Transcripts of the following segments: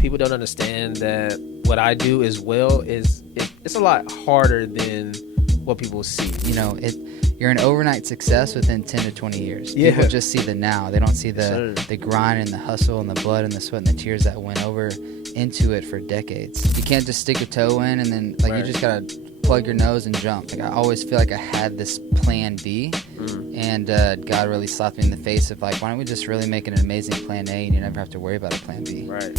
people don't understand that what I do as well it's a lot harder than what people see. You're an overnight success within 10 to 20 years. Yeah. People just see the now. They don't see Sure. the grind and the hustle and the blood and the sweat and the tears that went over into it for decades. You can't just stick your toe in and then Right. you just gotta plug your nose and jump. I always feel like I had this plan B, and God really slapped me in the face of why don't we just really make it an amazing plan A and you never have to worry about a plan B. Right.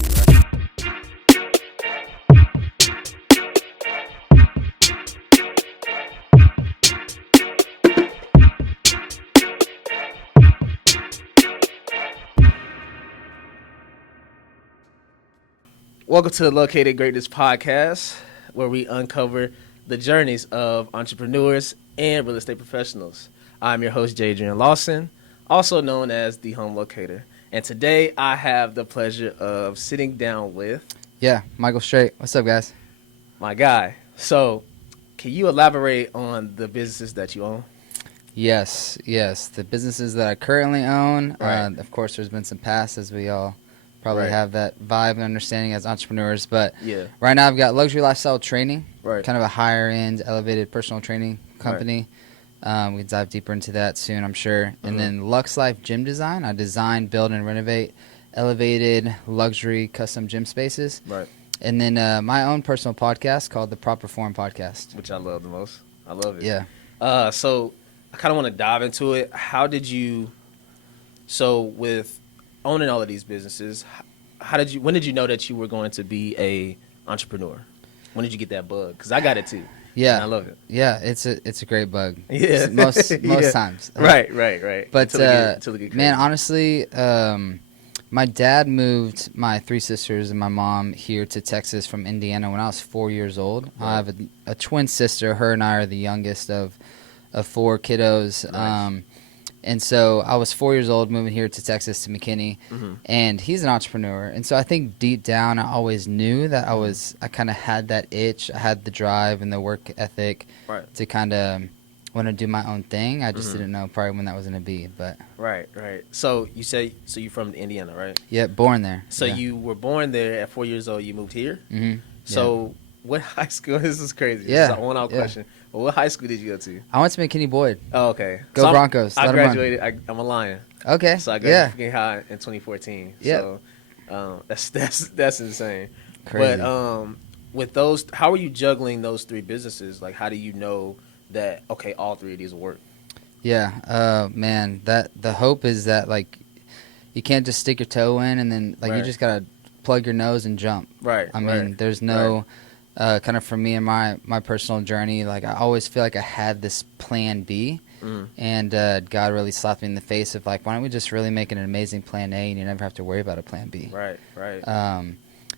Welcome to the Located Greatness podcast, where we uncover the journeys of entrepreneurs and real estate professionals. I'm your host, Jadrian Lawson, also known as the Home Locator. And today I have the pleasure of sitting down with Michael Streight. What's up, guys? my guy. So, can you elaborate on the businesses that you own? Yes. The businesses that I currently own, Right. of course, there's been some past, as we all probably Right. have that vibe and understanding as entrepreneurs. But Yeah. right now I've got Luxury Lifestyle Training, Right. kind of a higher-end, elevated personal training company. We can dive deeper into that soon, I'm sure. And then Lux Life Gym Design. I design, build, and renovate elevated, luxury, custom gym spaces. Right. And then my own personal podcast called the Proper Form Podcast. Which I love the most. I love it. Yeah. So I kind of want to dive into it. With owning all of these businesses, when did you know that you were going to be a entrepreneur? When did you get that bug? Because I got it too. Yeah. And I love it. Yeah, it's a great bug. Yeah. Most Yeah. times. Right. But Until it get man, crazy. honestly, my dad moved my three sisters and my mom here to Texas from Indiana when I was 4 years old. Right. I have a twin sister. Her and I are the youngest of four kiddos. Nice. And so I was 4 years old moving here to Texas to McKinney, and he's an entrepreneur. And so I think deep down I always knew that I kind of had that itch. I had the drive and the work ethic Right. to kind of want to do my own thing. I just didn't know probably when that was going to be. But Right. So you're from Indiana, right? yeah, born there. So yeah. you were born there at 4 years old. You moved here. Mm-hmm. So what high school? This is crazy. Yeah. This is a one-out question. Well, what high school did you go to? I went to McKinney Boyd. Oh, okay. Go So Broncos. I Let 'em run. graduated. I'm a Lion. Okay. So I yeah. graduated from high in 2014. Yeah. So that's insane. Crazy. But with those, how are you juggling those three businesses? Like, how do you know that all three of these will work? Yeah. Man, the hope is that you can't just stick your toe in and then you Right. just gotta plug your nose and jump. Right. I mean, there's no kind of for me and my personal journey. I always feel like I had this plan B, and God really slapped me in the face of why don't we just really make it an amazing plan A and you never have to worry about a plan B. Right.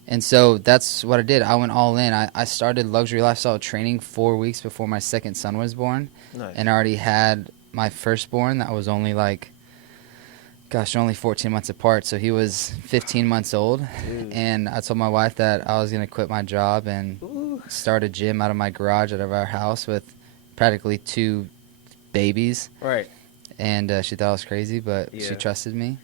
And so that's what I did. I went all in. I started Luxury Lifestyle Training 4 weeks before my second son was born, Nice. and I already had my firstborn that was only only 14 months apart. So he was 15 months old. Dude. And I told my wife that I was going to quit my job and start a gym out of my garage, out of our house with practically two babies. Right. And she thought I was crazy, but she Yeah. trusted me.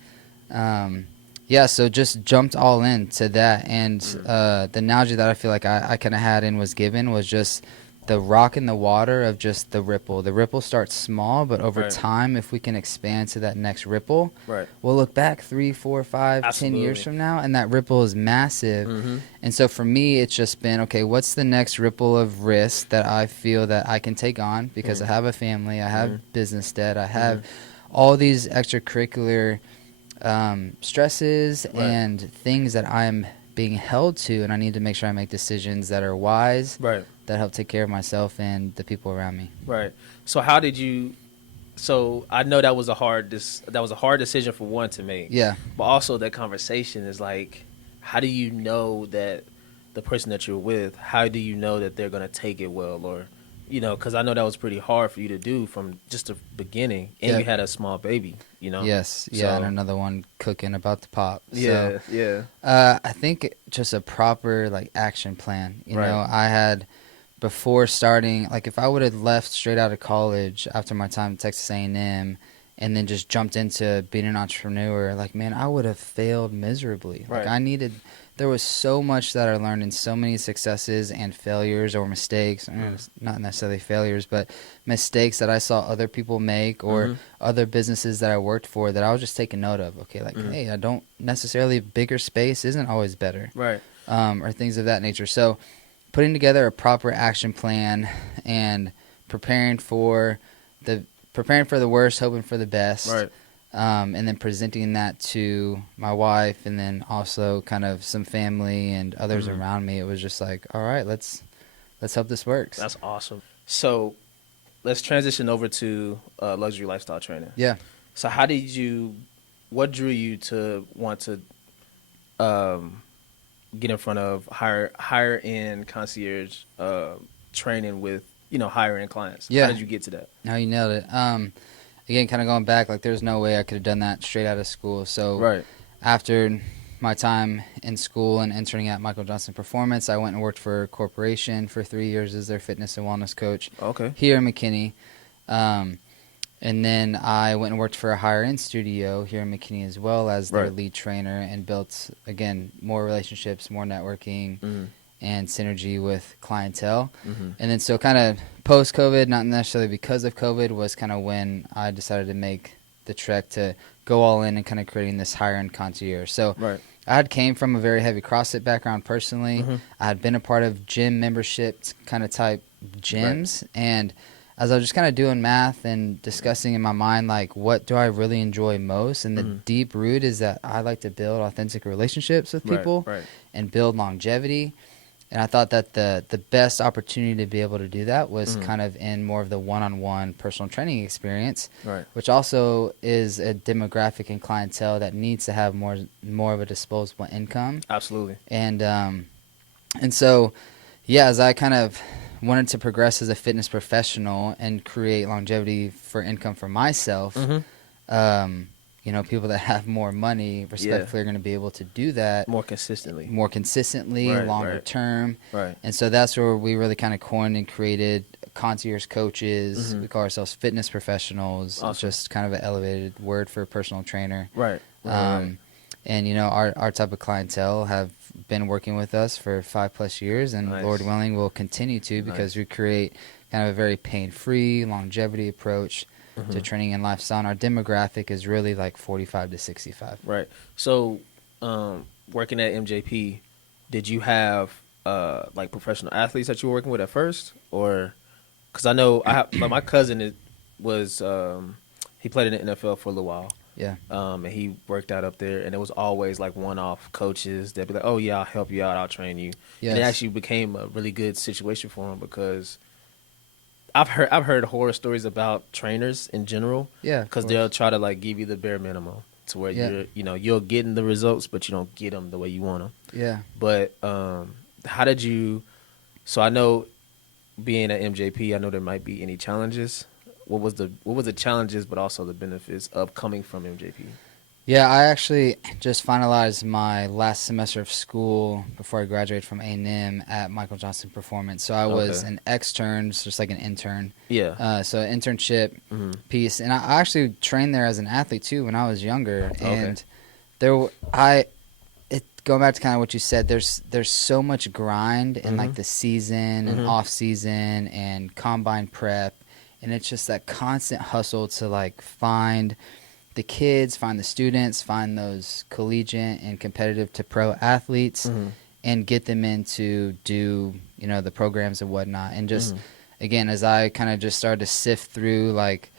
So just jumped all into that. And the analogy that I feel like I kind of had and was given was just the rock in the water of just the ripple. The ripple starts small, but over Right. time, if we can expand to that next ripple, Right. we'll look back 3, 4, 5, 10 years Absolutely. from now, and that ripple is massive. Mm-hmm. And so for me, it's just been, okay, what's the next ripple of risk that I feel that I can take on because I have a family, I have business debt, I have all these extracurricular stresses Right. and things that I'm being held to, and I need to make sure I make decisions that are wise, Right. that help take care of myself and the people around me. Right. So how did you? So I know that was a hard decision for one to make. Yeah. But also that conversation is how do you know that the person that you're with? How do you know that they're gonna take it well, or because I know that was pretty hard for you to do from just the beginning, and you had a small baby. Yes. Yeah. So- And another one cooking about to pop. Yeah. Yeah. I think just a proper action plan. Right. I had before starting, if I would have left straight out of college after my time at Texas A&M and then just jumped into being an entrepreneur, man, I would have failed miserably. Right. I needed there was so much that I learned in so many successes and failures or mistakes, not necessarily failures, but mistakes that I saw other people make or other businesses that I worked for that I was just taking note of. Okay, like, hey, I don't necessarily, bigger space isn't always better. Right. Or things of that nature. So putting together a proper action plan and preparing for the worst, hoping for the best. Right. And then presenting that to my wife and then also kind of some family and others around me. It was just like, all right, let's hope this works. That's awesome. So let's transition over to luxury lifestyle training. Yeah. So what drew you to want to get in front of higher end concierge training with, higher end clients? Yeah. How did you get to that? No, you nailed it. Again, kind of going back, like there's no way I could have done that straight out of school. So after my time in school and interning at Michael Johnson Performance, I went and worked for a corporation for 3 years as their fitness and wellness coach here in McKinney. And then I went and worked for a higher end studio here in McKinney as well as their lead trainer and built, again, more relationships, more networking, and synergy with clientele. And then so kind of post-COVID, not necessarily because of COVID, was kind of when I decided to make the trek to go all in and kind of creating this higher-end concierge. So I had came from a very heavy CrossFit background personally. I had been a part of gym membership kind of type gyms. And as I was just kind of doing math and discussing in my mind, like, what do I really enjoy most? And the deep root is that I like to build authentic relationships with people and build longevity. And I thought that the best opportunity to be able to do that was kind of in more of the one-on-one personal training experience, which also is a demographic and clientele that needs to have more of a disposable income. Absolutely. And so, yeah, as I kind of wanted to progress as a fitness professional and create longevity for income for myself, people that have more money respectfully are going to be able to do that more consistently, longer term. And so that's where we really kind of coined and created concierge coaches. We call ourselves fitness professionals. Awesome. Just kind of an elevated word for a personal trainer. And, our type of clientele have been working with us for 5+ years, and Lord willing, will continue to, because we create kind of a very pain-free longevity approach to training and lifestyle. And our demographic is really like 45 to 65. Right. So, working at MJP, did you have like professional athletes that you were working with at first, or because I know my cousin he played in the NFL for a little while. Yeah. And he worked out up there, and it was always like one-off coaches that'd be like, "Oh yeah, I'll help you out, I'll train you." Yes. And it actually became a really good situation for him, because I've heard horror stories about trainers in general. Yeah. Because they'll try to like give you the bare minimum to where you're getting the results, but you don't get them the way you want them. Yeah. But how did you? So I know, being at MJP, I know there might be any challenges. What was the challenges, but also the benefits of coming from MJP? Yeah, I actually just finalized my last semester of school before I graduated from A&M at Michael Johnson Performance. So I was an extern, just like an intern. Yeah. So an internship piece, and I actually trained there as an athlete too when I was younger. And going back to kind of what you said, there's so much grind in like the season and off season and combine prep. And it's just that constant hustle to like find the kids, find the students, find those collegiate and competitive to pro athletes, and get them in to do, the programs and whatnot. And just, again, as I kind of just started to sift through like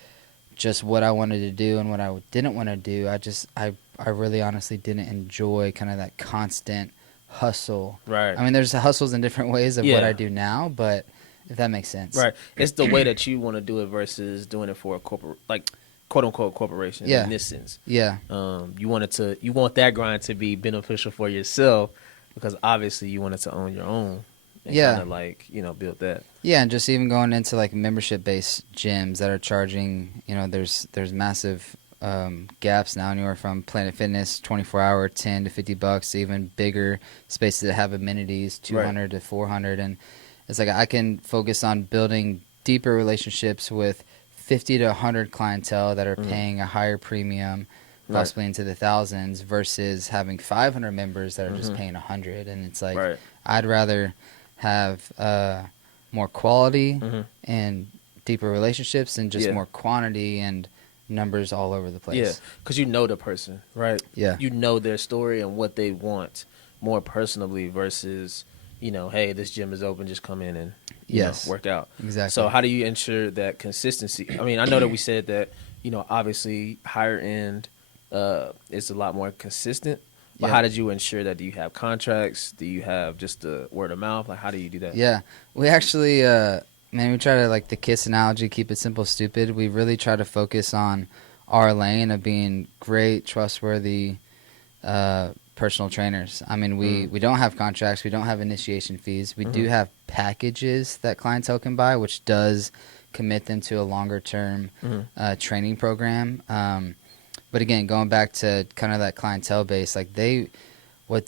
just what I wanted to do and what I didn't want to do, I really honestly didn't enjoy kind of that constant hustle. Right. I mean, there's hustles in different ways of what I do now, but if that makes sense. Right. It's the way that you want to do it versus doing it for a corporate, like, quote unquote corporation in this sense. Yeah. You want that grind to be beneficial for yourself, because obviously you want it to own your own. And kind of like, build that. Yeah, and just even going into like membership based gyms that are charging, there's massive gaps now, anywhere from Planet Fitness 24-hour $10 to $50 to even bigger spaces that have amenities $200 to $400. And it's like I can focus on building deeper relationships with 50 to 100 clientele that are paying a higher premium possibly into the thousands, versus having 500 members that are just paying 100. And it's like, I'd rather have more quality and deeper relationships than just more quantity and numbers all over the place. Yeah, because you know the person, right? Yeah. You know their story and what they want more personally versus, hey, this gym is open, just come in and work out. Exactly. So how do you ensure that consistency? I mean, I know that we said that, obviously higher end is a lot more consistent. But how did you ensure that? Do you have contracts? Do you have just the word of mouth? Like, how do you do that? Yeah, we actually, we try to, like the KISS analogy, keep it simple, stupid. We really try to focus on our lane of being great, trustworthy personal trainers. I mean, we don't have contracts. We don't have initiation fees. We do have packages that clientele can buy, which does commit them to a longer-term training program. But again, going back to kind of that clientele base, like what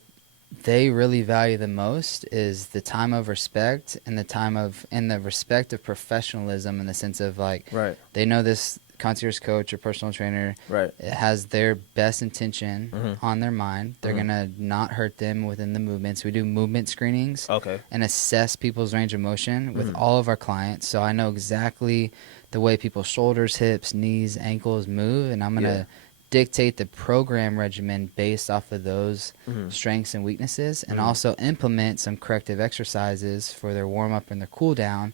they really value the most is the time of respect and the respect of professionalism, in the sense of like, they know this concierge coach or personal trainer has their best intention on their mind. They're gonna not hurt them within the movements. We do movement screenings and assess people's range of motion with all of our clients. So I know exactly the way people's shoulders, hips, knees, ankles move, and I'm gonna dictate the program regimen based off of those strengths and weaknesses, and also implement some corrective exercises for their warm-up and their cool-down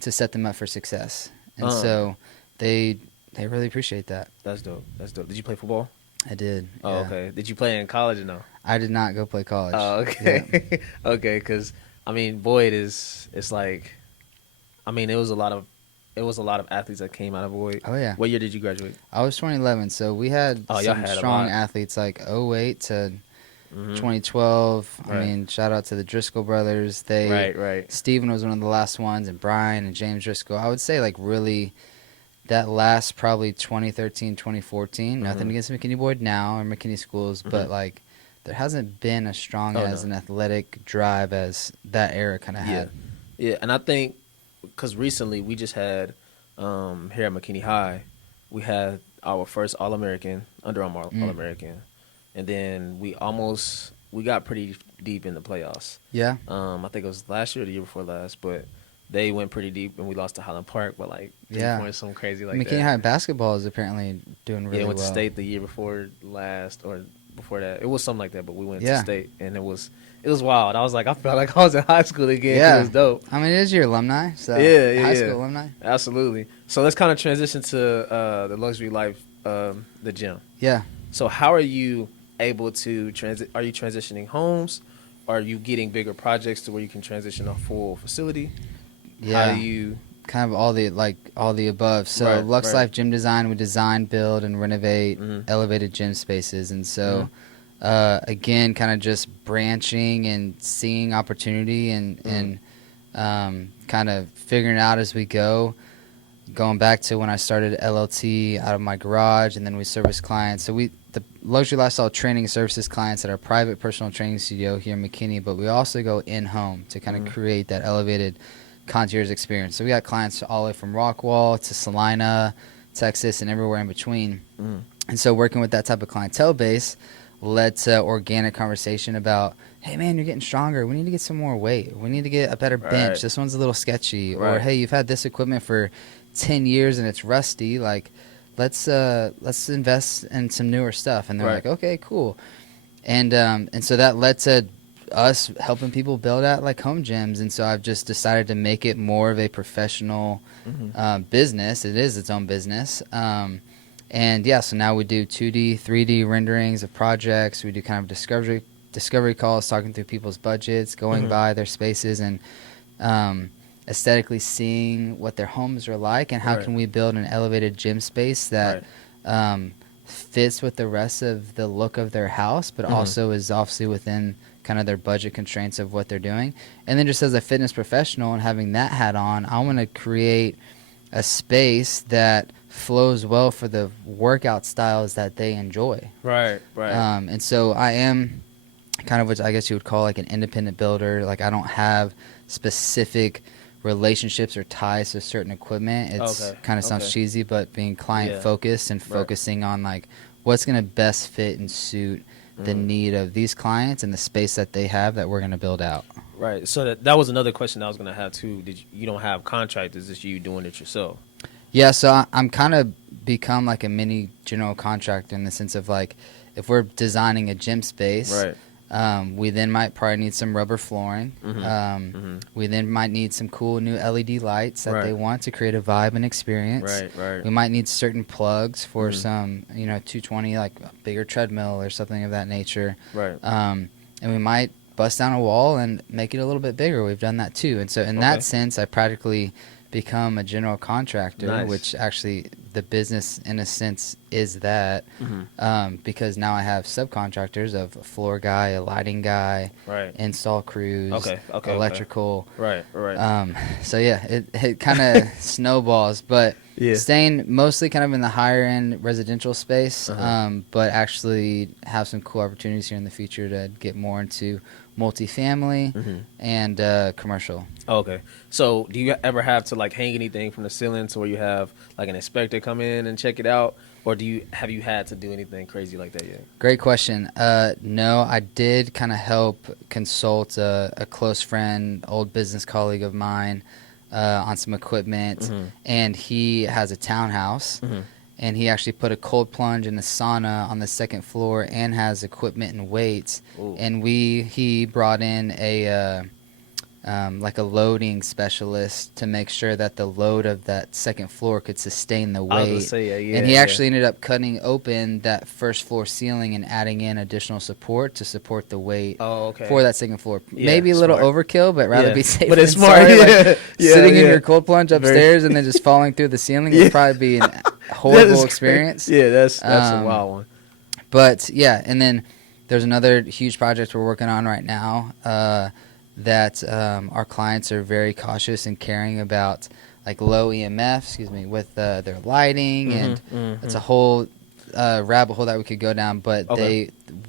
to set them up for success. And so they really appreciate that. That's dope. That's dope. Did you play football? I did. Oh, okay. Did you play in college or no? I did not go play college. Oh, okay. Yeah. Okay, because, I mean, Boyd it's like, I mean, it was a lot of athletes that came out of Boyd. Oh, yeah. What year did you graduate? I was 2011, so we had some strong athletes like 08 to 2012. I mean, shout out to the Driscoll brothers. Steven was one of the last ones, and Brian and James Driscoll. I would say, like, really that last probably 2013, 2014. Nothing against McKinney Boyd now or McKinney schools, but, like, there hasn't been as strong as an athletic drive as that era kind of had. Yeah, and I think because recently we just had here at McKinney High, we had our first All-American, Under Armour All-American, and then we got pretty deep in the playoffs. Yeah. I think it was last year or the year before last, but they went pretty deep, and we lost to Highland Park by like 3 points, something crazy like that. McKinney High basketball is apparently doing really well. Yeah, went to state the year before last, or before that. It was something like that, but we went to state, and it was wild. I was like, I felt like I was in high school again. Yeah. It was dope. I mean, it is your alumni, so high school alumni. Absolutely. So let's kind of transition to the Luxury Life, the gym. Yeah. So how are you able to are you transitioning homes? Are you getting bigger projects to where you can transition a full facility? Yeah. How do you... Kind of all the above. So Lux Life Gym Design, we design, build, and renovate elevated gym spaces. And so, again, kind of just branching and seeing opportunity and kind of figuring it out as we go. Going back to when I started LLT out of my garage, and then we service clients. So the Luxury Lifestyle Training services clients at our private personal training studio here in McKinney, but we also go in-home to kind of create that elevated concierge experience. So we got clients all the way from Rockwall to Salina, Texas, and everywhere in between. And so working with that type of clientele base led to organic conversation about, hey man, you're getting stronger, we need to get some more weight, we need to get a better bench, this one's a little sketchy, or hey, you've had this equipment for 10 years and it's rusty, like let's invest in some newer stuff. And they're like, okay, cool. And so that led to us helping people build out like home gyms. And so I've just decided to make it more of a professional business. It is its own business. And yeah, so now we do 2D, 3D renderings of projects. We do kind of discovery calls, talking through people's budgets, going by their spaces, and aesthetically seeing what their homes are like, and how can we build an elevated gym space that fits with the rest of the look of their house, but also is obviously within kind of their budget constraints of what they're doing. And then just as a fitness professional and having that hat on, I want to create a space that flows well for the workout styles that they enjoy. And so I am kind of what I guess you would call like an independent builder. Like, I don't have specific relationships or ties to certain equipment. It's kind of sounds cheesy, but being client focused and focusing on like what's going to best fit and suit the need of these clients and the space that they have that we're going to build out. Right. So that was another question I was going to have too. You don't have contractors, it's you doing it yourself? Yeah, so I'm kind of become like a mini general contractor in the sense of like if we're designing a gym space, Right. we then might probably need some rubber flooring. We then might need some cool new LED lights that they want to create a vibe and experience. Right. We might need certain plugs for some, 220, like a bigger treadmill or something of that nature. Right. And we might bust down a wall and make it a little bit bigger. We've done that too. And so in that sense, I practically become a general contractor, which actually the business in a sense is that, because now I have subcontractors of a floor guy, a lighting guy, install crews, electrical. Right. So yeah, it kind of snowballs, but staying mostly kind of in the higher end residential space, but actually have some cool opportunities here in the future to get more into multifamily and commercial. Okay. So do you ever have to like hang anything from the ceiling to where you have like an inspector come in and check it out? Or have you had to do anything crazy like that yet? Great question. No, I did kind of help consult a close friend, old business colleague of mine, on some equipment, and he has a townhouse, and he actually put a cold plunge and a sauna on the second floor and has equipment and weights. Ooh. And he brought in like a loading specialist to make sure that the load of that second floor could sustain the weight. I was gonna say, and he actually ended up cutting open that first floor ceiling and adding in additional support to support the weight for that second floor. Maybe a little overkill, but rather be safe but it's than smart. sorry. Sitting in your cold plunge upstairs and then just falling through the ceiling would probably be an horrible experience. Yeah, that's a wild one. But yeah, and then there's another huge project we're working on right now, that our clients are very cautious and caring about, like low EMF, with their lighting, and it's a whole rabbit hole that we could go down. But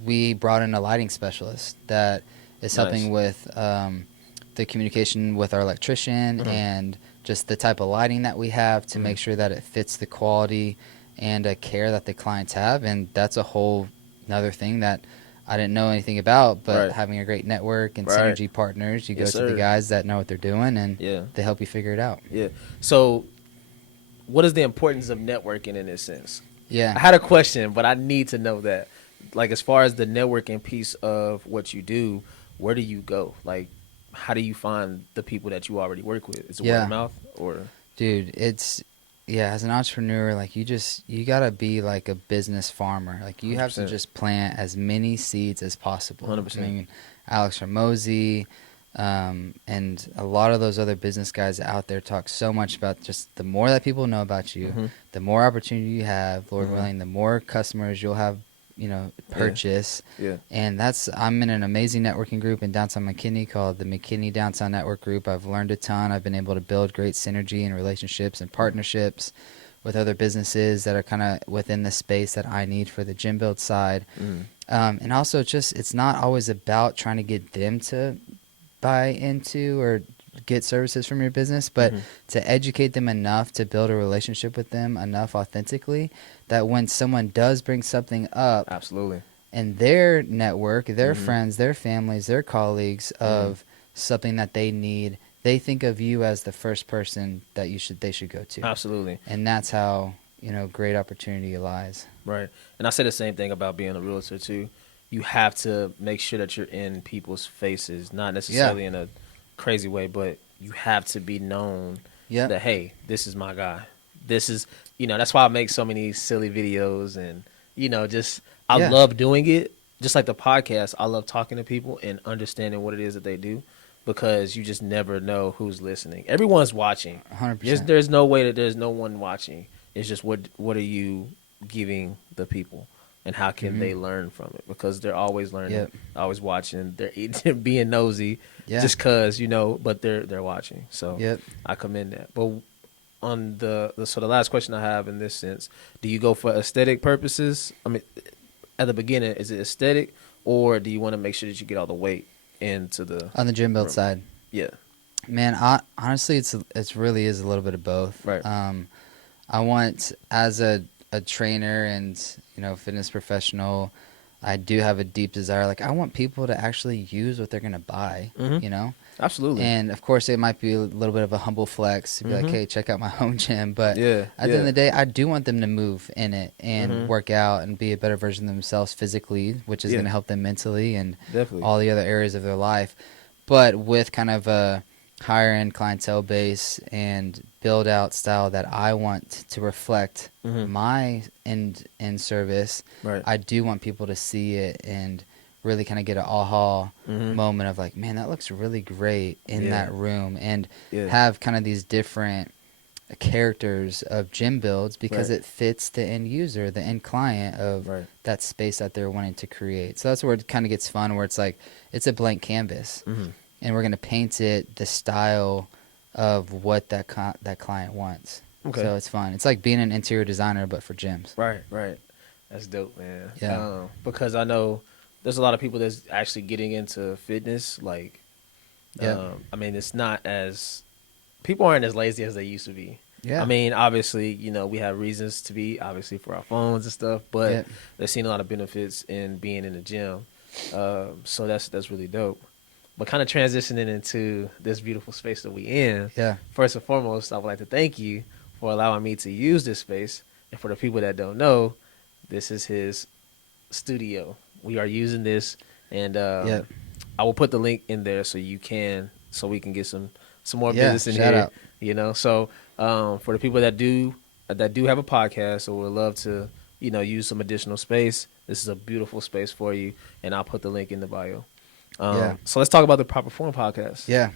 we brought in a lighting specialist that is helping with the communication with our electrician and just the type of lighting that we have to make sure that it fits the quality and care that the clients have. And that's a whole another thing that I didn't know anything about, but having a great network and synergy partners, you go to the guys that know what they're doing, and they help you figure it out. Yeah. So what is the importance of networking in this sense? Yeah. I had a question, but I need to know that. Like, as far as the networking piece of what you do, where do you go? Like, how do you find the people that you already work with? Is it word of mouth or? Dude, it's as an entrepreneur, like you gotta be like a business farmer. Like you 100%. Have to just plant as many seeds as possible. 100%. I mean, Alex Ramosi, and a lot of those other business guys out there talk so much about just the more that people know about you, the more opportunity you have, Lord willing, the more customers you'll have, purchase. And I'm in an amazing networking group in downtown McKinney called the McKinney Downtown Network Group. I've learned a ton. I've been able to build great synergy and relationships and partnerships with other businesses that are kind of within the space that I need for the gym build side. And also it's not always about trying to get them to buy into or get services from your business, but to educate them enough to build a relationship with them enough authentically that when someone does bring something up, absolutely, and their network, their friends, their families, their colleagues of something that they need, they think of you as the first person that they should go to. Absolutely. And that's how, great opportunity lies. Right. And I say the same thing about being a realtor too. You have to make sure that you're in people's faces, not necessarily in a crazy way, but you have to be known that, hey, this is my guy. This is, that's why I make so many silly videos and, I love doing it. Just like the podcast, I love talking to people and understanding what it is that they do, because you just never know who's listening. Everyone's watching. 100%. There's no way that there's no one watching. It's just what are you giving the people? And how can they learn from it? Because they're always learning, always watching. They're being nosy, just cause but they're watching. So I commend that. But on the last question I have in this sense, do you go for aesthetic purposes? I mean, at the beginning, is it aesthetic, or do you want to make sure that you get all the weight into the on the gym build side? Yeah, man. Honestly, it's really is a little bit of both. Right. I want as a a trainer and, fitness professional, I do have a deep desire. Like, I want people to actually use what they're going to buy, Absolutely. And, of course, it might be a little bit of a humble flex to be like, hey, check out my home gym. But at the end of the day, I do want them to move in it and work out and be a better version of themselves physically, which is going to help them mentally and all the other areas of their life. But with kind of a higher-end clientele base and build-out style that I want to reflect my end service, I do want people to see it and really kind of get an aha moment of like, man, that looks really great in that room, and have kind of these different characters of gym builds because it fits the end user, the end client of that space that they're wanting to create. So that's where it kind of gets fun, where it's like it's a blank canvas, and we're going to paint it the style of what that client wants. Okay. So it's fun. It's like being an interior designer, but for gyms. Right. That's dope, man. Yeah. Because I know there's a lot of people that's actually getting into fitness. Like, I mean, it's not as, people aren't as lazy as they used to be. Yeah. I mean, obviously, we have reasons to be, obviously, for our phones and stuff, but they're seeing a lot of benefits in being in the gym. So that's really dope. But kind of transitioning into this beautiful space that we in. Yeah. First and foremost, I would like to thank you for allowing me to use this space. And for the people that don't know, this is his studio. We are using this, and I will put the link in there so we can get some more business in here. Out. So for the people that do have a podcast or would love to use some additional space, this is a beautiful space for you, and I'll put the link in the bio. So let's talk about the Proper Form podcast. Yeah.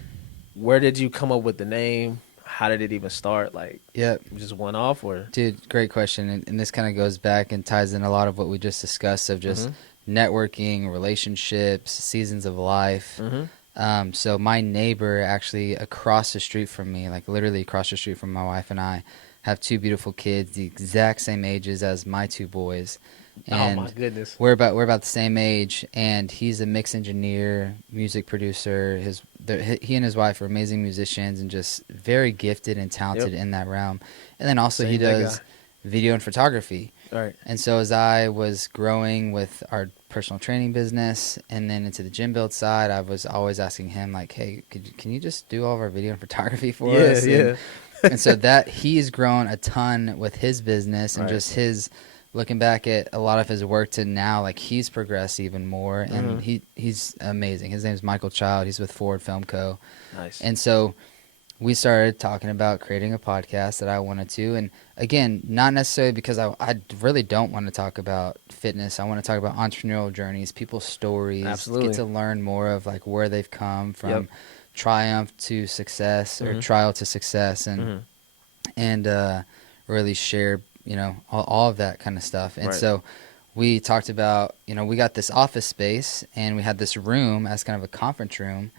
Where did you come up with the name? How did it even start? Like, just one off, or? Dude, great question. And this kind of goes back and ties in a lot of what we just discussed of just networking, relationships, seasons of life. So my neighbor actually across the street from me, like literally across the street from my wife and I, have two beautiful kids, the exact same ages as my two boys. And oh my goodness, we're about the same age, and he's a mix engineer, music producer. He and his wife are amazing musicians and just very gifted and talented in that realm. And then also he does video and photography. Right. And so as I was growing with our personal training business and then into the gym build side, I was always asking him like, hey, can you just do all of our video and photography for us? And so that he's grown a ton with his business and just his looking back at a lot of his work to now, like he's progressed even more, and he's amazing. His name's Michael Streight. He's with Ford Film Co. Nice. And so we started talking about creating a podcast that I wanted to, and again, not necessarily because I really don't want to talk about fitness. I want to talk about entrepreneurial journeys, people's stories. Absolutely. Get to learn more of like where they've come from, triumph to success or trial to success, and really share all of that kind of stuff. And so we talked about, we got this office space and we had this room as kind of a conference room,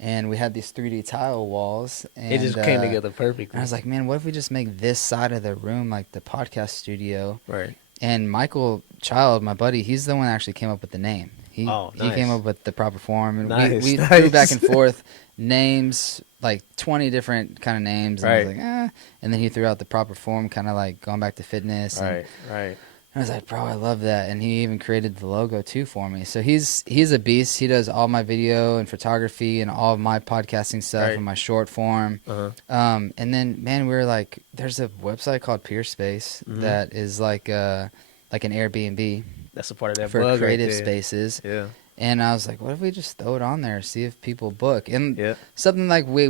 and we had these 3D tile walls. And it just came together perfectly. And I was like, man, what if we just make this side of the room like the podcast studio? Right. And Michael Child, my buddy, he's the one that actually came up with the name. He came up with the Proper Form, and we threw back and forth names, like 20 different kind of names. And I was like, and then he threw out the Proper Form, kind of like going back to fitness. Right. And I was like, bro, I love that. And he even created the logo too for me. So he's a beast. He does all my video and photography and all of my podcasting stuff and my short form. And then, man, we were like, there's a website called Peerspace that is like an Airbnb. That's a part of that for creative spaces. Yeah. And I was like, what if we just throw it on there, see if people book? And something like we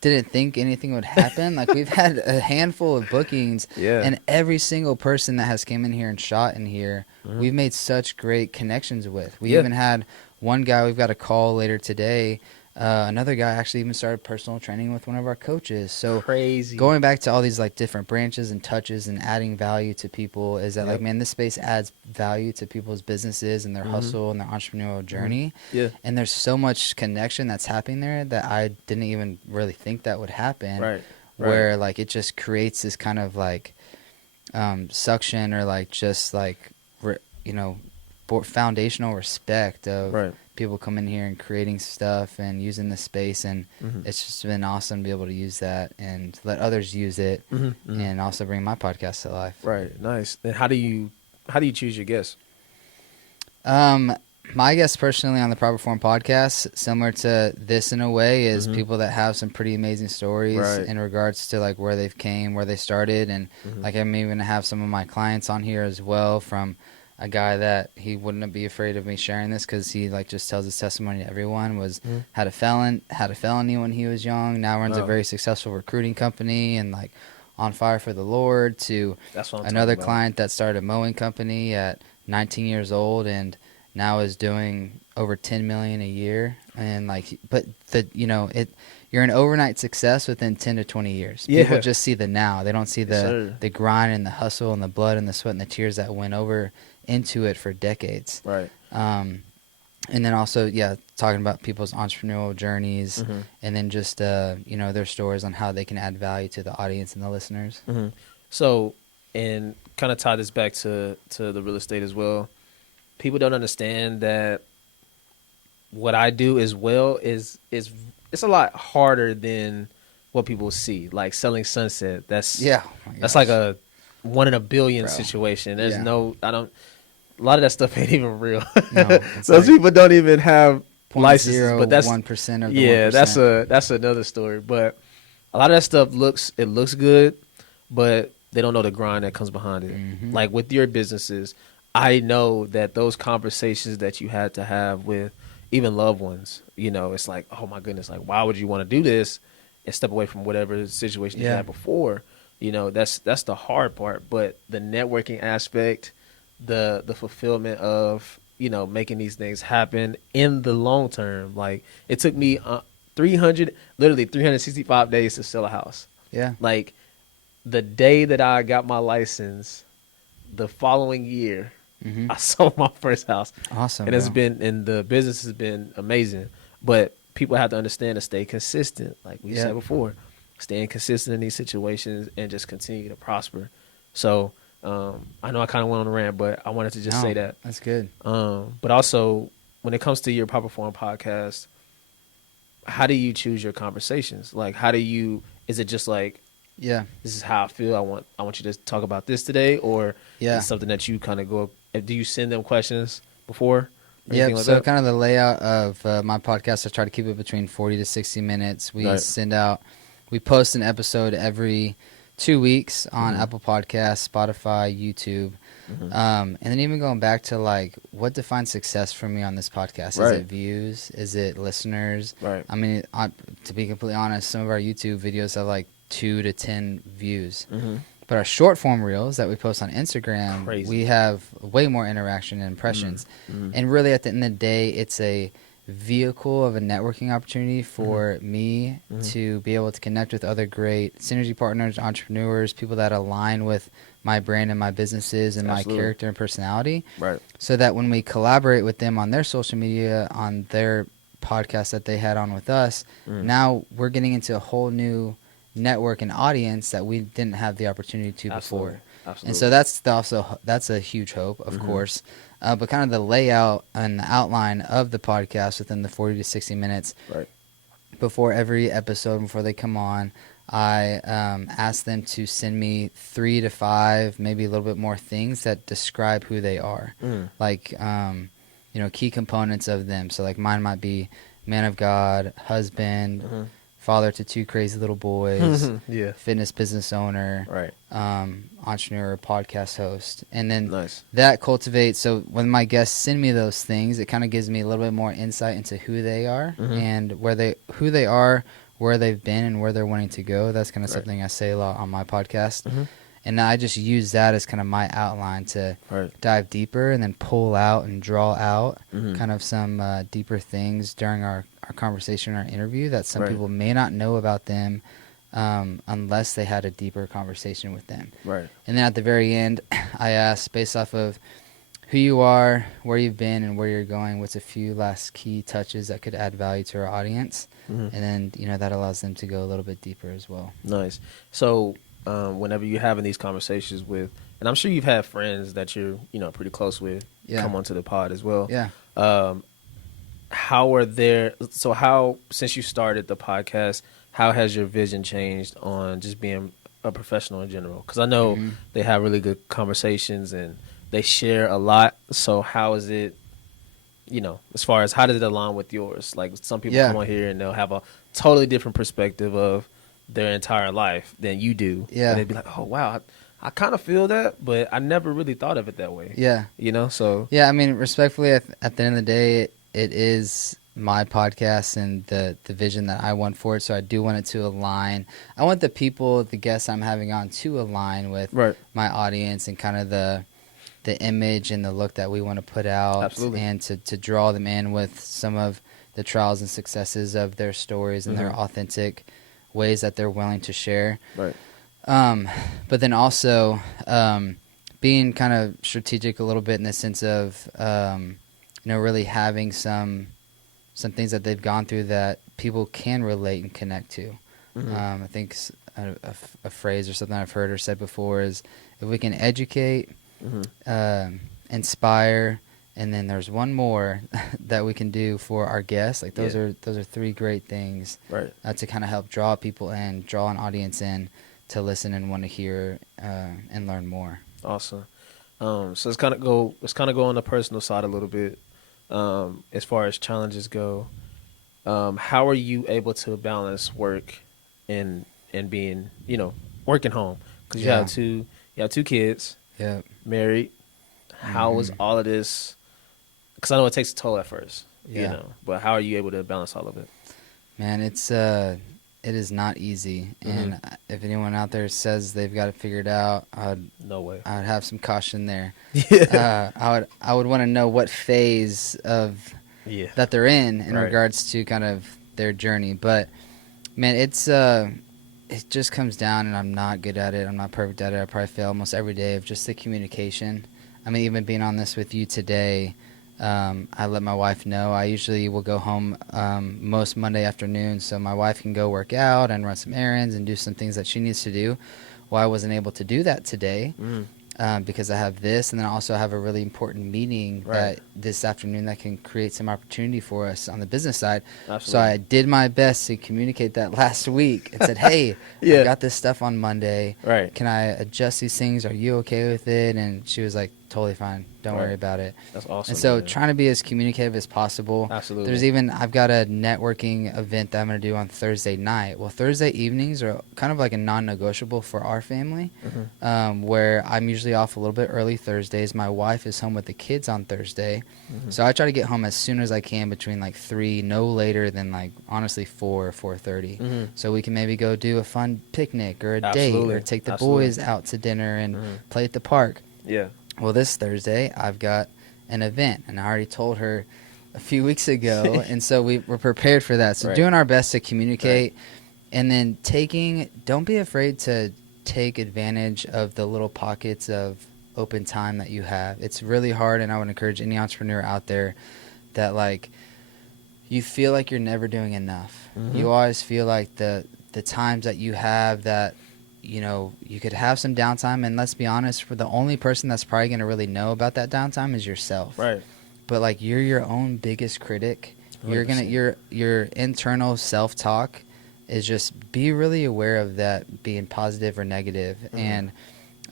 didn't think anything would happen. Like we've had a handful of bookings, and every single person that has came in here and shot in here, we've made such great connections with. We even had one guy we've got a call later today. Another guy actually even started personal training with one of our coaches. So crazy. Going back to all these like different branches and touches and adding value to people is that like, man, this space adds value to people's businesses and their hustle and their entrepreneurial journey. Yeah. And there's so much connection that's happening there that I didn't even really think that would happen. Right. Where like it just creates this kind of like suction or like just like foundational respect of people coming here and creating stuff and using the space, and Mhm. it's just been awesome to be able to use that and let others use it, and also bring my podcast to life. Right. Nice. And how do you choose your guests? My guests personally on the Proper Form podcast, similar to this in a way, is people that have some pretty amazing stories Right. in regards to like where they've came, where they started, and like I'm even have some of my clients on here as well, from a guy that he wouldn't be afraid of me sharing this because he like just tells his testimony to everyone. Was had a felony when he was young. Now runs a very successful recruiting company and like on fire for the Lord. To That's what I'm another talking about. client that started a mowing company at 19 years old and now is doing over 10 million a year. And like, but you're an overnight success within 10 to 20 years. Yeah. People just see the now. They don't see Yes, the grind and the hustle and the blood and the sweat and the tears that went over into it for decades. Right. And then also, talking about people's entrepreneurial journeys, and then just their stories on how they can add value to the audience and the listeners. So, and kind of tie this back to the real estate as well. People don't understand that what I do as well is it's a lot harder than what people see. Like selling Sunset, that's like a 1 in a billion situation. There's a lot of that stuff ain't even real. No, Those like people don't even have licenses, but that's 1% of the 1%. That's another story. But a lot of that stuff looks good, but they don't know the grind that comes behind it. Like with your businesses, I know that those conversations that you had to have with even loved ones, it's like, oh my goodness, like why would you want to do this and step away from whatever situation you had before? That's the hard part. But the networking aspect, the fulfillment of making these things happen in the long term. Like it took me 365 days to sell a house. Yeah. Like the day that I got my license, the following year, I sold my first house. Awesome. And the business has been amazing. But people have to understand to stay consistent, like we said before, staying consistent in these situations and just continue to prosper. So I know I kind of went on a rant, but I wanted to just say that. That's good. But also, when it comes to your Proper Form podcast, how do you choose your conversations? Like, is it just like, this is how I feel, I want you to talk about this today, or is it something that you kind of go, do you send them questions before? Yeah, like so that? kind of the layout of my podcast, I try to keep it between 40 to 60 minutes. We we post an episode every 2 weeks on Apple Podcasts, Spotify, YouTube. And then even going back to like what defines success for me on this podcast. Is it views? Is it listeners? Right. I mean, to be completely honest, some of our YouTube videos have like 2 to 10 views. But our short form reels that we post on Instagram, we have way more interaction and impressions. And really at the end of the day, it's a vehicle of a networking opportunity for me to be able to connect with other great synergy partners, entrepreneurs, people that align with my brand and my businesses and my character and personality. Right. So that when we collaborate with them on their social media, on their podcast that they had on with us, now we're getting into a whole new network and audience that we didn't have the opportunity to before. Absolutely. And so that's a huge hope, of course. But kind of the layout and the outline of the podcast within the 40 to 60 minutes before every episode, before they come on, I ask them to send me 3 to 5, maybe a little bit more things that describe who they are. Like, key components of them. So like mine might be man of God, husband, father to 2 crazy little boys, fitness business owner, entrepreneur, podcast host. And then that cultivates, so when my guests send me those things, it kind of gives me a little bit more insight into who they are and who they are, where they've been and where they're wanting to go. That's kind of something I say a lot on my podcast. And I just use that as kind of my outline to dive deeper and then pull out and draw out kind of some deeper things during our conversation or interview that some people may not know about them unless they had a deeper conversation with them. And then at the very end, I ask, based off of who you are, where you've been, and where you're going, what's a few last key touches that could add value to our audience. And then, that allows them to go a little bit deeper as well. Nice. So whenever you're having these conversations with, and I'm sure you've had friends that you're, pretty close with come onto the pod as well. how, since you started the podcast, how has your vision changed on just being a professional in general? Because I know Hmm. they have really good conversations and they share a lot. So how is it, as far as how does it align with yours? Like some people Yeah. come on here and they'll have a totally different perspective of their entire life than you do. And Yeah. they'd be like, oh, wow, I kind of feel that, but I never really thought of it that way. Yeah. So. Yeah. I mean, respectfully, at the end of the day, it is my podcast and the vision that I want for it. So I do want it to align. I want the guests I'm having on to align with Right. my audience and kind of the image and the look that we want to put out, Absolutely. and to draw them in with some of the trials and successes of their stories and their authentic ways that they're willing to share. Right. But then also being kind of strategic a little bit in the sense of really having some things that they've gone through that people can relate and connect to. I think a phrase or something I've heard or said before is, if we can educate, inspire, and then there's one more that we can do for our guests. Like those are three great things, Right. to kind of help draw people in, draw an audience in to listen and want to hear and learn more. Awesome. So let's kind of go on the personal side a little bit. As far as challenges go, how are you able to balance work and being, working home? Because you have two kids, Yeah. married. How is all of this? Because I know it takes a toll at first, Yeah. But how are you able to balance all of it? Man, it is not easy. And if anyone out there says they've got it figured out, No way. I would have some caution there. Yeah. I would want to know what phase of Yeah. that they're in Right. regards to kind of their journey. But man, it just comes down, and I'm not good at it. I'm not perfect at it. I probably fail almost every day, of just the communication. I mean, even being on this with you today, I let my wife know. I usually will go home most Monday afternoons, so my wife can go work out and run some errands and do some things that she needs to do. Well, I wasn't able to do that today because I have this, and then I also have a really important meeting that this afternoon that can create some opportunity for us on the business side. Absolutely. So I did my best to communicate that last week and said, hey, I got this stuff on Monday. Right. Can I adjust these things? Are you okay with it? And she was like, totally fine. Don't worry about it. That's awesome. And so man. trying to be as communicative as possible. Absolutely. I've got a networking event that I'm going to do on Thursday night. Well, Thursday evenings are kind of like a non-negotiable for our family, where I'm usually off a little bit early Thursdays. My wife is home with the kids on Thursday. So I try to get home as soon as I can, between like 3, no later than like honestly 4 or 4:30. So we can maybe go do a fun picnic or a date, or take the boys out to dinner and play at the park. Yeah. Well, this Thursday, I've got an event, and I already told her a few weeks ago, and so we're prepared for that. So doing our best to communicate, and then don't be afraid to take advantage of the little pockets of open time that you have. It's really hard, and I would encourage any entrepreneur out there that, like, you feel like you're never doing enough. You always feel like the times that you have that, you could have some downtime, and let's be honest, for the only person that's probably going to really know about that downtime is yourself. Right. But like, you're your own biggest critic. 100%. Your internal self-talk is just, be really aware of that being positive or negative. And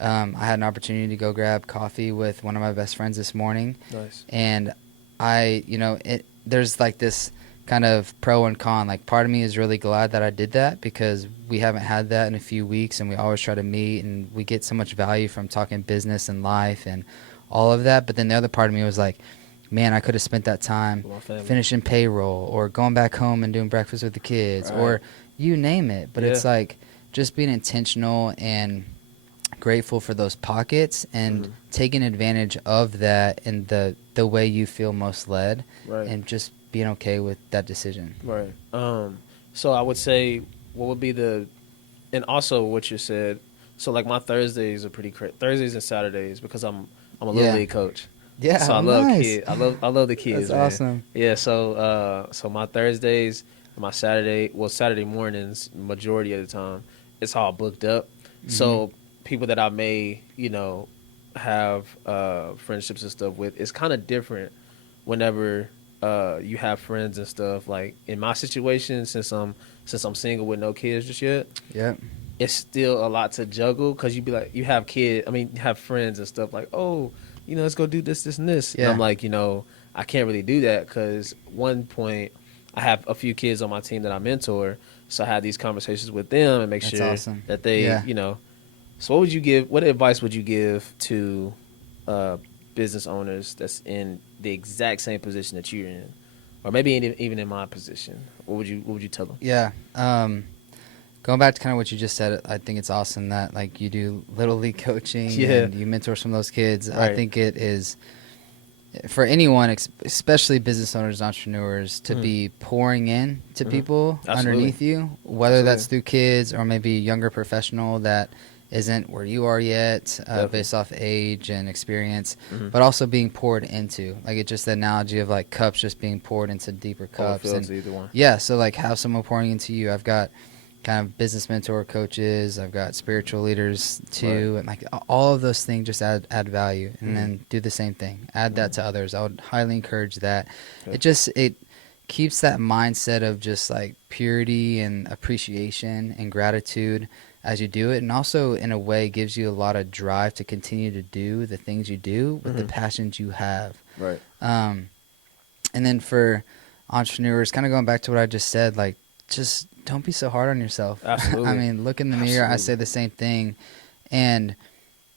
I had an opportunity to go grab coffee with one of my best friends this morning. Nice. And there's like this kind of pro and con. Like, part of me is really glad that I did that, because we haven't had that in a few weeks, and we always try to meet, and we get so much value from talking business and life and all of that. But then the other part of me was like, man, I could have spent that time finishing payroll, or going back home and doing breakfast with the kids, or you name it. But it's like, just being intentional and grateful for those pockets, and taking advantage of that in the way you feel most led, and just being okay with that decision. Right. So I would say, what would be and also what you said. So like, my Thursdays are pretty Thursdays and Saturdays, because I'm a little league coach. Yeah. So I love kids. I love the kids. That's man. awesome. Yeah. So my Thursdays, my Saturday mornings, majority of the time, it's all booked up. So people that I may, have friendships and stuff with, it's kind of different whenever you have friends and stuff. Like in my situation, since I'm single with no kids just yet, Yep. it's still a lot to juggle because you be like, you have you have friends and stuff like, oh, let's go do this, this, and this. And Yeah. I'm like, I can't really do that because one point, I have a few kids on my team that I mentor, so I have these conversations with them and make That's sure awesome. that they, Yeah. So what advice would you give to business owners that's in the exact same position that you're in, or maybe even in my position? What would you tell them? Yeah. Going back to kind of what you just said, I think it's awesome that like you do little league coaching Yeah. and you mentor some of those kids. Right. I think it is for anyone, especially business owners, entrepreneurs, to be pouring in to people underneath you, whether that's through kids or maybe a younger professional that isn't where you are yet, based off age and experience, but also being poured into. Like it's just the analogy of like cups just being poured into deeper cups. And either one. yeah, so like have someone pouring into you. I've got kind of business mentor coaches, I've got spiritual leaders too, and like all of those things just add value, and then do the same thing, add that to others. I would highly encourage that. It keeps that mindset of just like purity and appreciation and gratitude as you do it, and also in a way gives you a lot of drive to continue to do the things you do with the passions you have. Right. And then for entrepreneurs, kind of going back to what I just said, like just don't be so hard on yourself. Absolutely. I mean, look in the mirror. I say the same thing. And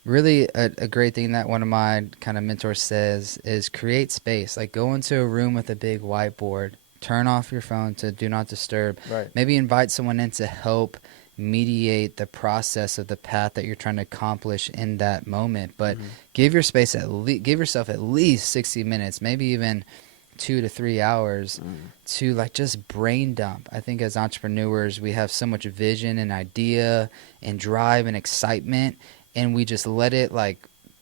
really a great thing that one of my kind of mentors says is create space. Like go into a room with a big whiteboard, turn off your phone to do not disturb. Right. Maybe invite someone in to help mediate the process of the path that you're trying to accomplish in that moment. But give yourself at least 60 minutes, maybe even 2 to 3 hours to like just brain dump. I think as entrepreneurs, we have so much vision and idea and drive and excitement, and we just let it like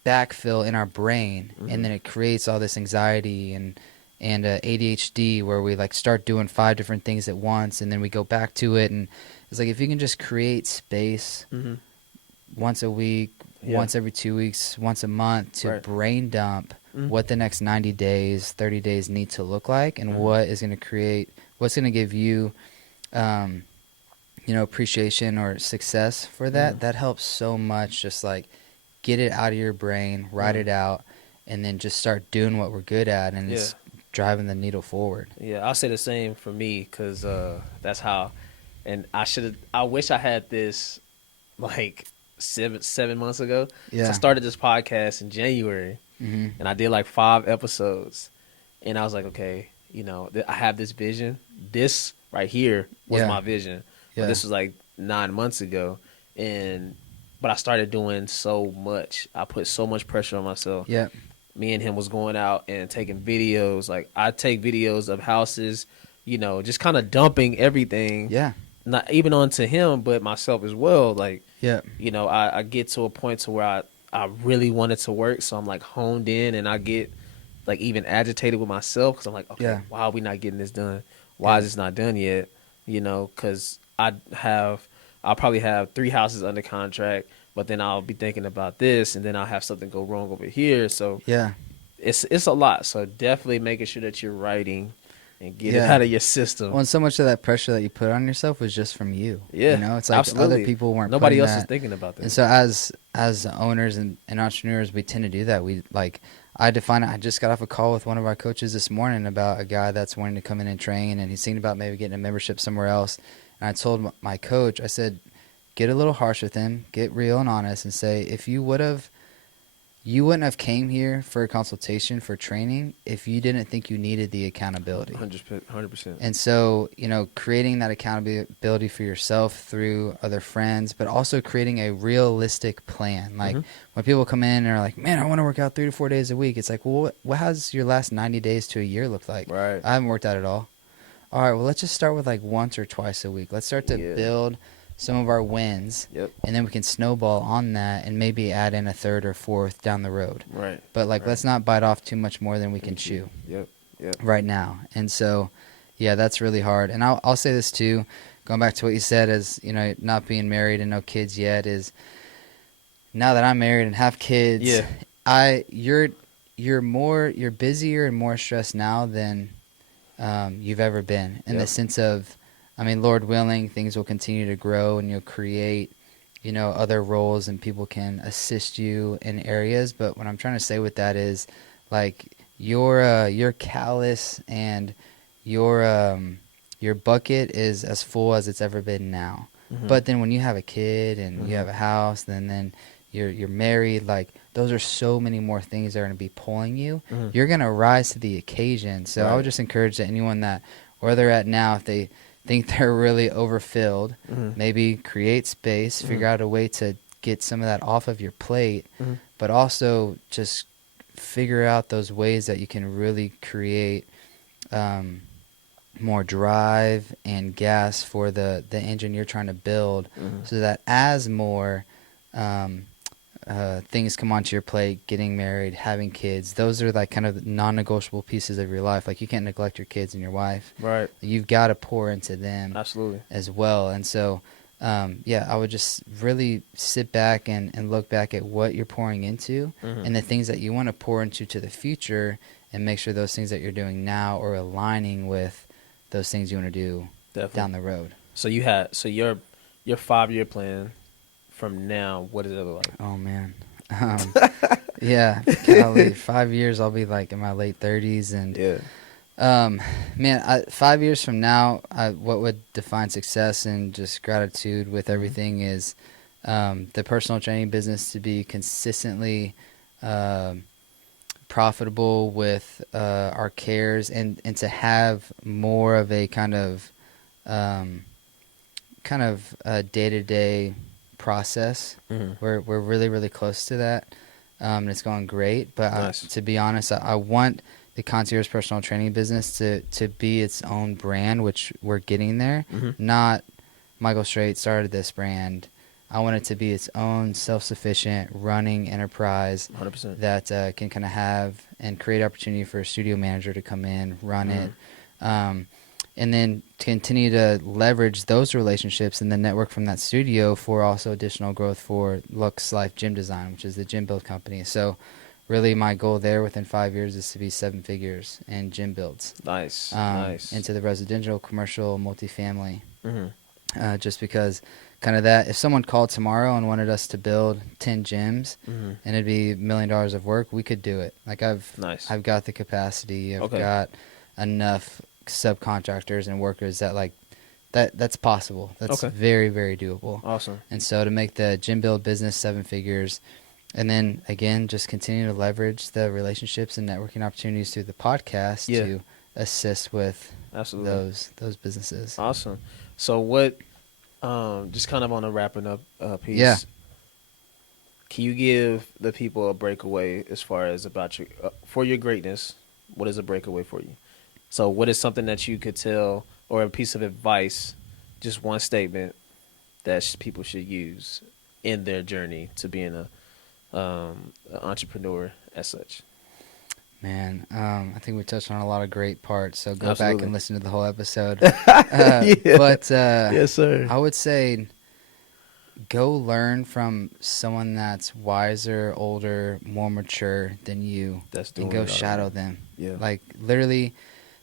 backfill in our brain, and then it creates all this anxiety and ADHD where we like start doing 5 different things at once, and then we go back to it. And it's like if you can just create space once a week, once every 2 weeks, once a month to brain dump what the next 90 days, 30 days need to look like, and what's going to give you, appreciation or success for that. That helps so much. Just like get it out of your brain, write it out, and then just start doing what we're good at, and it's driving the needle forward. Yeah, I'll say the same for me because that's how. And I wish I had this like 7 months ago. Yeah. So I started this podcast in January. And I did like 5 episodes, and I was like, okay, I have this vision. This right here was my vision. But this was like 9 months ago, but I started doing so much. I put so much pressure on myself. Yeah. Me and him was going out and taking videos. Like I take videos of houses, just kind of dumping everything. Yeah. Not even onto him, but myself as well. Like, Yeah. I get to a point to where I really want it to work, so I'm like honed in, and I get like even agitated with myself because I'm like, okay, why are we not getting this done? Why is this not done yet? Because I'll probably have 3 houses under contract, but then I'll be thinking about this, and then I'll have something go wrong over here. So it's a lot. So definitely making sure that you're writing and get it out of your system. Well, and so much of that pressure that you put on yourself was just from you. Yeah, it's like absolutely. other people weren't. Nobody else that. is thinking about that. And so as owners and entrepreneurs, we tend to do that. We like. I define it. I just got off a call with one of our coaches this morning about a guy that's wanting to come in and train, and he's thinking about maybe getting a membership somewhere else. And I told my coach, I said, get a little harsh with him, get real and honest, and say, if you wouldn't have came here for a consultation for training if you didn't think you needed the accountability. 100%. And so, creating that accountability for yourself through other friends, but also creating a realistic plan. Like when people come in and are like, man, I want to work out 3 to 4 days a week. It's like, well, what has your last 90 days to a year look like? Right. I haven't worked out at all. All right, well, let's just start with like once or twice a week. Let's start to build some of our wins, and then we can snowball on that and maybe add in a 3rd or 4th down the road. Right. But let's not bite off too much more than we can chew. Yep. Right now. And so, that's really hard. And I'll say this too, going back to what you said as, not being married and no kids yet, is now that I'm married and have kids, you're busier and more stressed now than you've ever been, in the sense of, I mean, Lord willing, things will continue to grow and you'll create, you know, other roles and people can assist you in areas. But what I'm trying to say with that is, like, your callus and your bucket is as full as it's ever been now. But then when you have a kid and you have a house, then you're married, like, those are so many more things that are going to be pulling you. You're going to rise to the occasion. So I would just encourage that anyone that, where they're at now, if they think they're really overfilled, maybe create space, figure out a way to get some of that off of your plate, but also just figure out those ways that you can really create more drive and gas for the engine you're trying to build, so that as more things come onto your plate, getting married, having kids, those are like kind of non-negotiable pieces of your life. Like, you can't neglect your kids and your wife. Right. You've got to pour into them. Absolutely. As well. And so, I would just really sit back and look back at what you're pouring into and the things that you want to pour into to the future, and make sure those things that you're doing now are aligning with those things you want to do down the road. So your 5-year plan from now, what does it look like? Oh man. Yeah, golly, 5 years I'll be like in my late 30s, and man, 5 years from now, what would define success and just gratitude with everything is the personal training business to be consistently profitable with our cares, and to have more of a kind of a day-to-day process. We're really, really close to that, and it's going great. But to be honest, I want the concierge personal training business to be its own brand, which we're getting there. Not Michael Streight started this brand. I want it to be its own self-sufficient running enterprise 100%. that can kind of have and create opportunity for a studio manager to come in, run it, and then to continue to leverage those relationships and the network from that studio for also additional growth for Lux Life Gym Design, which is the gym build company. So really my goal there within 5 years is to be 7 figures in gym builds. Nice. Into the residential, commercial, multifamily. Just because kind of that, if someone called tomorrow and wanted us to build 10 gyms and it'd be $1 million of work, we could do it. Like, I've got the capacity. I've got enough subcontractors and workers that, like, that's possible. That's very, very doable. Awesome. And so to make the gym build business 7 figures, and then again, just continue to leverage the relationships and networking opportunities through the podcast to assist with those businesses. Awesome. So what, just kind of on a wrapping up piece, can you give the people a breakaway as far as about your, for your greatness? What is a breakaway for you? So what is something that you could tell, or a piece of advice, just one statement that people should use in their journey to being an entrepreneur as such? Man, I think we touched on a lot of great parts, so go back and listen to the whole episode. But yes, sir. I would say go learn from someone that's wiser, older, more mature than you, and go shadow them. Yeah. Like, literally,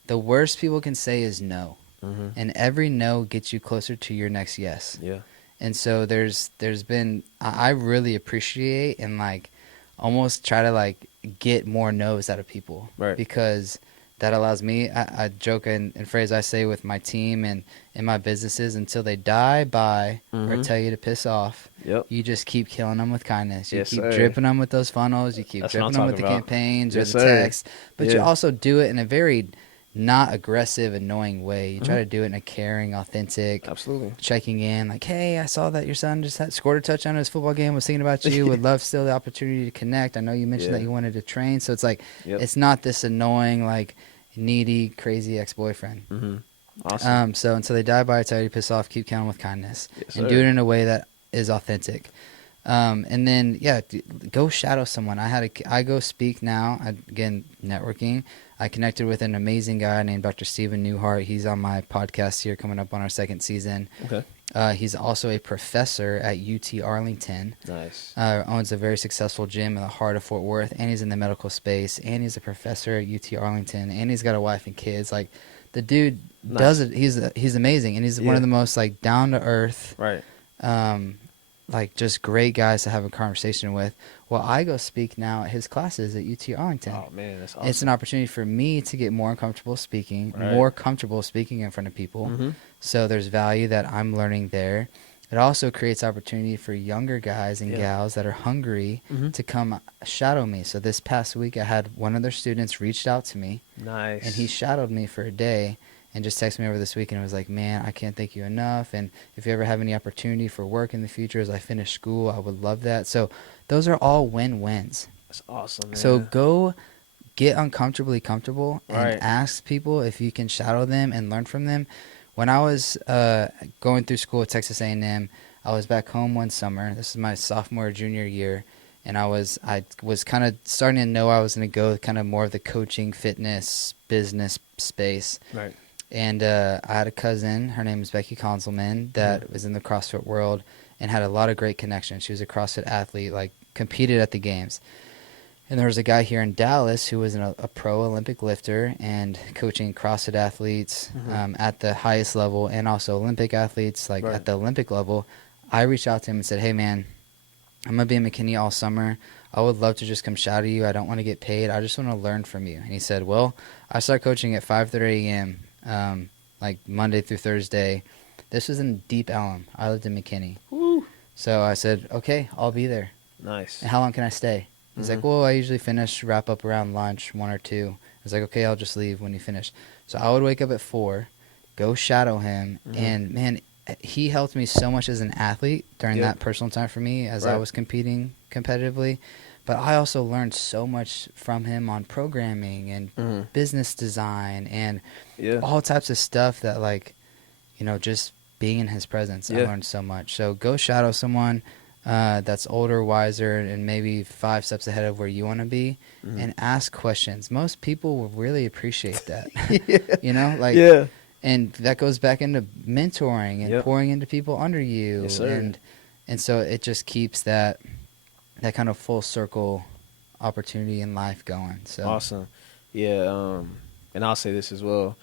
the worst people can say is no. And every no gets you closer to your next yes. Yeah. And so there's been, I really appreciate and, like, almost try to, like, get more no's out of people. Right. Because that allows me, I joke and phrase I say with my team and in my businesses, until they die by or tell you to piss off, you just keep killing them with kindness. You keep dripping them with those funnels. You keep dripping them with the campaigns or the texts. But you also do it in a very not aggressive, annoying way. You try to do it in a caring, authentic, checking in, like, hey, I saw that your son just scored a touchdown in his football game, was thinking about you, would love still the opportunity to connect. I know you mentioned that you wanted to train. So it's like, it's not this annoying, like, needy, crazy ex-boyfriend. Awesome. So until they die by it, tell you to piss off, keep counting with kindness, and do it in a way that is authentic. And then, go shadow someone. I go speak now, again, networking. I connected with an amazing guy named Dr. Stephen Newhart. He's on my podcast here, coming up on our 2nd season. Okay. He's also a professor at UT Arlington. Nice. Owns a very successful gym in the heart of Fort Worth, and he's in the medical space, and he's a professor at UT Arlington, and he's got a wife and kids. Like, the dude Nice. does it. He's amazing, and he's one Yeah. of the most like down to earth, Right. like just great guys to have a conversation with. Well, I go speak now at his classes at UT Arlington. Oh man, that's awesome. It's an opportunity for me to get more comfortable speaking, Right. more comfortable speaking in front of people. Mm-hmm. So there's value that I'm learning there. It also creates opportunity for younger guys and Yeah. gals that are hungry Mm-hmm. to come shadow me. So this past week, I had one of their students reached out to me, Nice. and he shadowed me for a day and just texted me over this week and was like, man, I can't thank you enough. And if you ever have any opportunity for work in the future as I finish school, I would love that. So those are all win-wins. That's awesome, man. So go get uncomfortably comfortable and Right. ask people if you can shadow them and learn from them. When I was going through school at Texas A&M, I was back home one summer. This is my sophomore, junior year. And I was kind of starting to know I was going to go kind of more of the coaching, fitness, business space. Right. And I had a cousin, her name is Becky Conselman, that was in the CrossFit world and had a lot of great connections. She was a CrossFit athlete, like competed at the games. And there was a guy here in Dallas who was a pro Olympic lifter and coaching CrossFit athletes at the highest level, and also Olympic athletes, like Right. at the Olympic level. I reached out to him and said, hey, man, I'm going to be in McKinney all summer. I would love to just come shadow you. I don't want to get paid. I just want to learn from you. And he said, well, I start coaching at 5:30 a.m., like Monday through Thursday. This was in Deep Ellum. I lived in McKinney. Woo. So I said, okay, I'll be there. Nice. And how long can I stay? He's like, well, I usually wrap up around lunch, 1 or 2. I was like, okay, I'll just leave when you finish. So I would wake up at 4, go shadow him, and man, he helped me so much as an athlete during Yeah. that personal time for me as I Right. was competing competitively. But I also learned so much from him on programming and business design and Yeah. all types of stuff that, like, you know, just being in his presence, I Yeah. learned so much. So go shadow someone that's older, wiser, and maybe 5 steps ahead of where you want to be, and ask questions. Most people will really appreciate that. Yeah. You know, like, Yeah. and that goes back into mentoring and Yep. pouring into people under you. Yes, sir. And so it just keeps that kind of full circle opportunity in life going. So Awesome. Yeah. And I'll say this as well.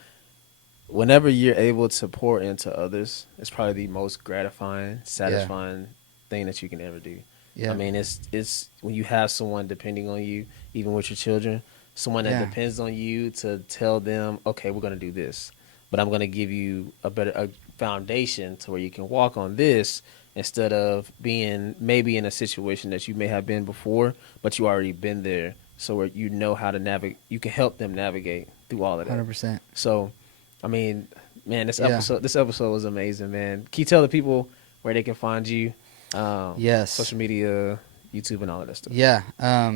Whenever you're able to pour into others, it's probably the most gratifying, satisfying thing that you can ever do. yeah. I mean, it's when you have someone depending on you, even with your children, someone that Yeah. depends on you to tell them, okay, we're going to do this, but I'm going to give you a foundation to where you can walk on this instead of being maybe in a situation that you may have been before, but you already been there. So where you know how to navigate, you can help them navigate through all of that. 100%. So, I mean, man, this Yeah. episode was amazing, man. Can you tell the people where they can find you? Yes. Social media, YouTube, and all of that stuff. Yeah.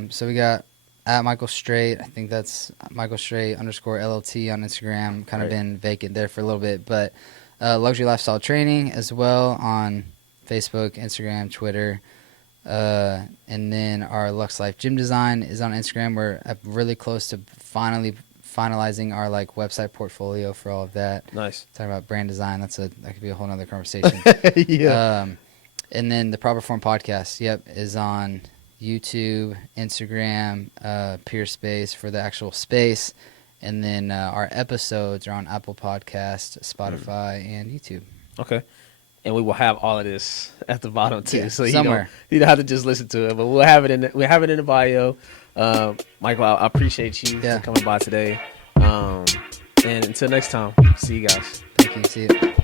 So we got at Michael Streight. I think that's Michael Streight _LLT on Instagram. Kind of Right. been vacant there for a little bit, but Luxury Lifestyle Training as well on Facebook, Instagram, Twitter. And then our Lux Life Gym Design is on Instagram. We're really close to finalizing our like website portfolio for all of that. Nice. Talking about brand design, that could be a whole nother conversation. Yeah. And then the Proper Form Podcast, is on YouTube, Instagram, Peerspace for the actual space. And then our episodes are on Apple Podcast, Spotify, and YouTube. Okay. And we will have all of this at the bottom too, Yeah, so somewhere. you don't have to just listen to it, but we'll have it in the bio. Michael, I appreciate you for coming by today. And until next time, see you guys. Thank you. See you.